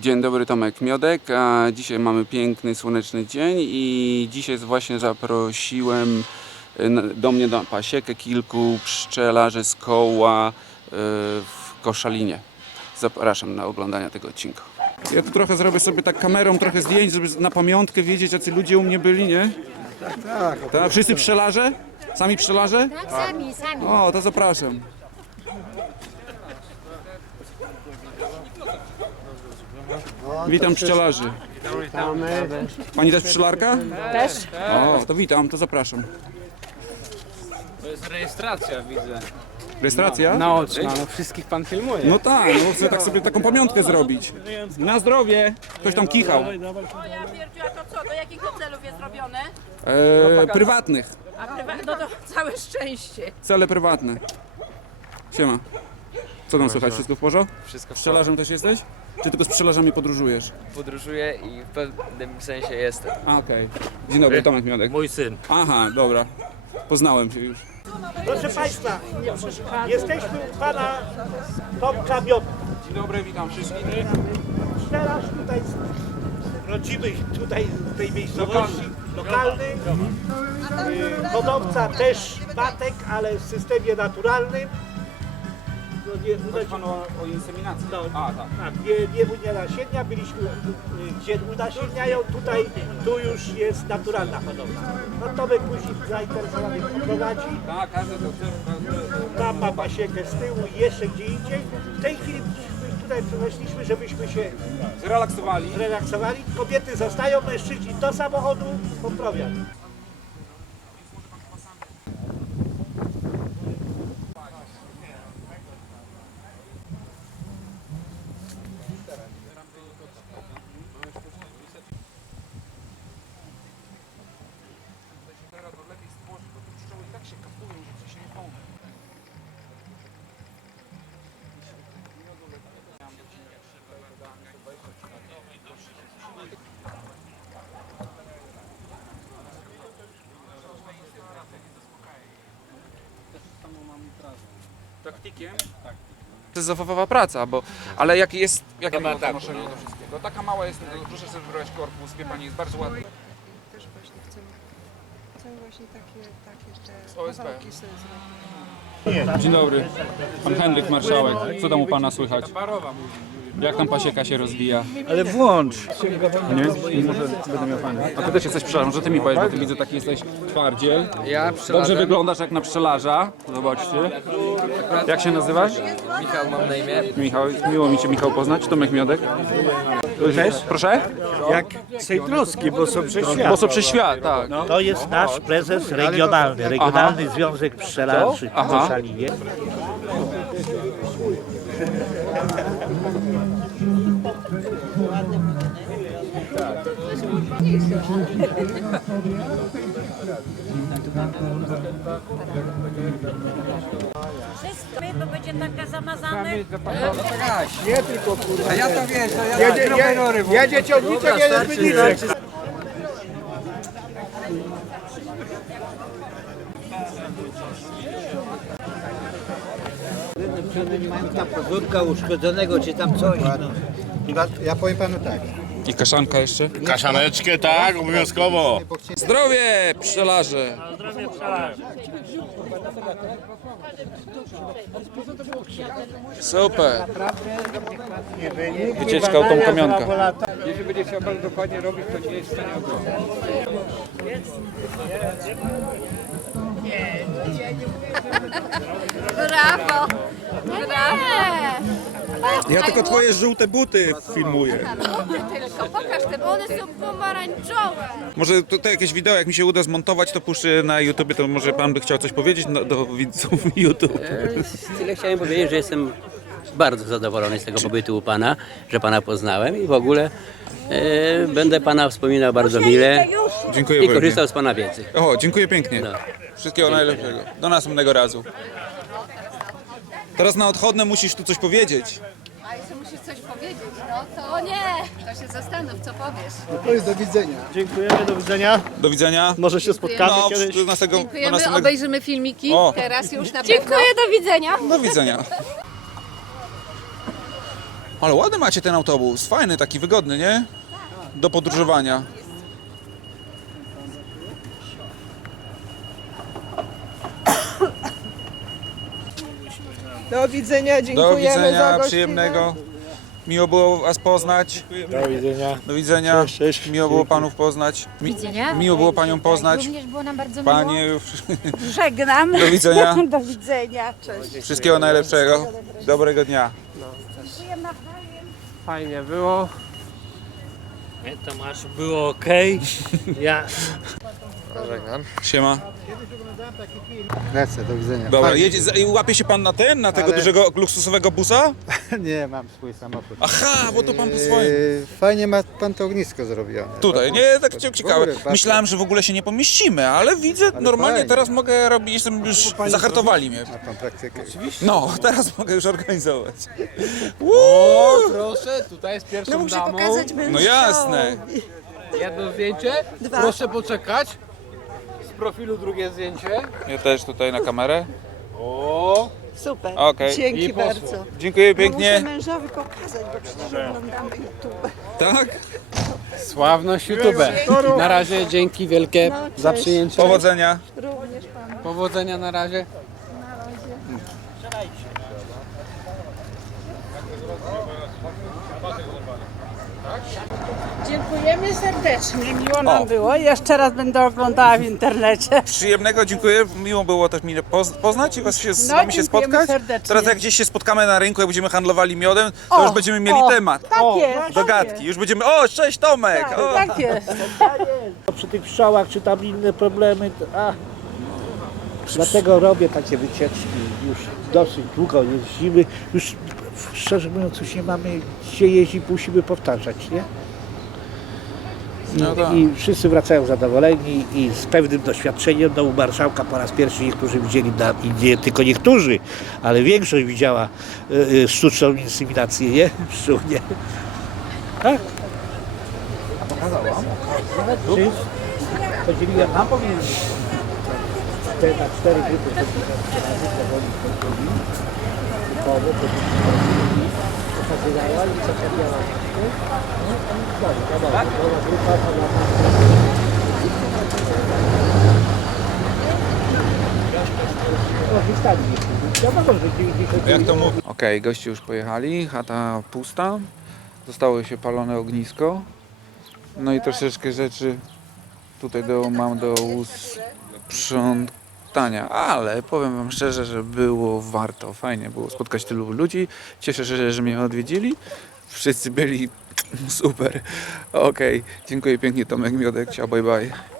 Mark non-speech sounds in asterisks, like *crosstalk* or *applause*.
Dzień dobry, Tomek Miodek. A dzisiaj mamy piękny, słoneczny dzień i dzisiaj właśnie zaprosiłem y, do mnie na pasiekę kilku pszczelarzy z koła y, w Koszalinie. Zapraszam na oglądanie tego odcinka. Ja tu trochę zrobię sobie tak kamerą trochę zdjęć, żeby na pamiątkę wiedzieć, jacy ludzie u mnie byli, nie? Tak. tak. Wszyscy pszczelarze? Sami pszczelarze? Tak, sami, sami. O, to zapraszam. Witam pszczelarzy. Pani też pszczelarka? Też? O, to witam, to zapraszam. To jest rejestracja, widzę. Rejestracja? Naoczna, no wszystkich pan filmuje. No tak, no chcę tak sobie taką pamiątkę zrobić. Na zdrowie! Ktoś tam kichał. O ja pierdziła, to co, do jakich to celów jest robione? E, prywatnych. A prywa- no to całe szczęście. Cele prywatne. Siema. Co tam słychać? Wszystko w porządku? Wszystko w Pszczelarzem też jesteś? Czy tylko z pszczelarzami podróżujesz? Podróżuję i w pewnym sensie jestem. A, okej. Dzień dobry, Tomek Miodek. Mój syn. Aha, dobra. Poznałem się już. Proszę Państwa, jesteśmy u Pana Tomka Miotka. Dzień dobry, witam wszystkich. Pszczelarz tutaj z rodzimy tutaj z tej miejscowości, lokalny. Y, Hodowca też matek, ale w systemie naturalnym. No nie, Chodzi panu o, o inseminację? No. A, tak. tak, nie, nie, nie nasienia, byliśmy y, gdzie unasienniają, tutaj, tu już jest naturalna hodowla. No Tomek musi zainteresowany prowadzi. Tak, każdy to chce. Tam ma pasiekę z tyłu i jeszcze gdzie indziej. W tej chwili tutaj przyszliśmy, żebyśmy się Zrelaksowali. zrelaksowali. Kobiety zostają, mężczyźni do samochodu, poprawiać. Taktikiem? Tak. To jest zawodowa praca, bo, ale jak jest, jakie ma odnoszenie do wszystkiego? Taka mała jest, proszę sobie wybrać korpus, wie pani, jest bardzo ładny. też właśnie chcemy, chcemy właśnie takie, takie te kawałki sobie zrobić. Dzień dobry, pan Henryk Marszałek. Co tam u pana słychać? Jak tam pasieka się rozwija? Ale włącz! Nie? Może będę miał fajnie. A ty też jesteś pszczelarzem, może ty mi powiesz, bo ty widzę taki jesteś twardziel. Ja Dobrze wyglądasz jak na pszczelarza. Zobaczcie. Jak się nazywasz? Michał mam na imię. Michał, miło mi Cię Michał poznać. Tomek Miodek. Też? Proszę? Jak troski, bo są przez świat. Po co przez świat, tak. To jest nasz prezes regionalny, Regionalny Związek Pszczelarzy w Koszalinie. Wszystko, bo będzie taka zamazane. Jedzie ciągniczek, jeden zbytniczek. tam podwórka uszkodzonego, czy tam coś. Ja powiem panu tak. I kaszanka jeszcze? Kaszaneczkę, tak, obowiązkowo. Zdrowie, pszczelarze! Super! Wycieczka o tą kamionkę. Jeśli będzie chciał pan dokładnie robić, to nie jest w stanie obrony. Brawo! Brawo! Ja tylko twoje żółte buty filmuję. Tylko pokaż te, bo one są pomarańczowe. Może tutaj jakieś wideo, jak mi się uda zmontować, to puszczę na YouTube, to może pan by chciał coś powiedzieć no, do widzów *laughs* YouTube. Tyle chciałem powiedzieć, że jestem bardzo zadowolony z tego pobytu u Pana, że Pana poznałem i w ogóle e, będę Pana wspominał bardzo mile Dziękuję i bardzo. korzystał z Pana wiedzy. O, dziękuję pięknie. No. Wszystkiego najlepszego. Do następnego razu. Teraz na odchodne musisz tu coś powiedzieć. A jeszcze musisz coś powiedzieć, no to... O nie! To się zastanów, co powiesz. To jest do widzenia. Dziękujemy, do widzenia. Do widzenia. Może się spotkamy No, kiedyś. do następnego, do Dziękujemy, następnego... obejrzymy filmiki. O. Teraz już na Dziękuję, do widzenia. Do widzenia. Ale ładny macie ten autobus, fajny, taki wygodny, nie? Do podróżowania. Do widzenia, Do dziękujemy za widzenia, gościnę. przyjemnego. Miło było Was poznać. Do widzenia. Do widzenia. Miło było Panów poznać. Mi, Widzenia. miło było Panią poznać. Również było nam bardzo miło. Panie, Żegnam. do widzenia. *laughs* Do widzenia, cześć. Wszystkiego najlepszego. Dobrego dnia. Fajnie było. Tomasz, było ok. Ja Żegnam. Siema. Lecę, do widzenia. Dobra, Fajnie. jedzie, i łapie się Pan na ten, na tego Ale- dużego luksusowego busa? *laughs* Nie, mam swój samochód. Aha, bo to Pan po swoim. Eee, Fajnie ma Pan to ognisko zrobione. Tutaj, nie, tak cie- ciekawe. bardzo- Myślałem, że w ogóle się nie pomieścimy, ale widzę, normalnie fajnie. teraz mogę robić, jestem już, zahartowali mnie. Ma Pan praktykę. No, *laughs* teraz mogę już organizować. O, proszę, tutaj jest pierwszą No muszę damą. pokazać No jasne. Jedno zdjęcie. Dwa. Proszę poczekać. Profilu drugie zdjęcie. Ja też tutaj na kamerę. O, Super. Okej. Dzięki poszło. bardzo. Dziękuję No muszę pięknie. mężowi pokazać, bo przecież oglądamy YouTube. Tak? sławność YouTube. Na razie dzięki wielkie No, za cześć. przyjęcie. Powodzenia. Również Panu. Powodzenia na razie. Dziękujemy serdecznie, miło nam było. Jeszcze raz będę oglądała w internecie. Przyjemnego, dziękuję. Miło było też mnie poz- poznać i was się, z No, wami się dziękujemy spotkać. serdecznie. Teraz jak gdzieś się spotkamy na rynku, jak będziemy handlowali miodem, to O, już będziemy mieli o, temat. Tak o, jest, do tak gadki. Już będziemy, o, cześć Tomek! o. Tak jest. Przy tych pszczołach, czy tam inne problemy, to, a, dlatego robię takie wycieczki. Już dosyć długo jeździmy. Już szczerze mówiąc, już nie mamy gdzie jeździć, musimy powtarzać, nie? No tak. I wszyscy wracają zadowoleni i z pewnym doświadczeniem. No u marszałka po raz pierwszy niektórzy widzieli, na, i nie tylko niektórzy, ale większość widziała y, y, sztuczną inseminację, nie? Pszczół, nie? Tak? A pokazałam? Podzieliłem nam pomiędzy te na cztery grupy powoli typowo, to pokazywała i. No, Jak to mówi? Goście już pojechali, chata pusta, zostało się palone ognisko, no i troszeczkę rzeczy tutaj do, mam do ale powiem wam szczerze, że było warto, fajnie było spotkać tylu ludzi, cieszę się, że mnie odwiedzili, wszyscy byli *clears throat* super, okej, dziękuję pięknie Tomek Miodek, ciao, bye bye.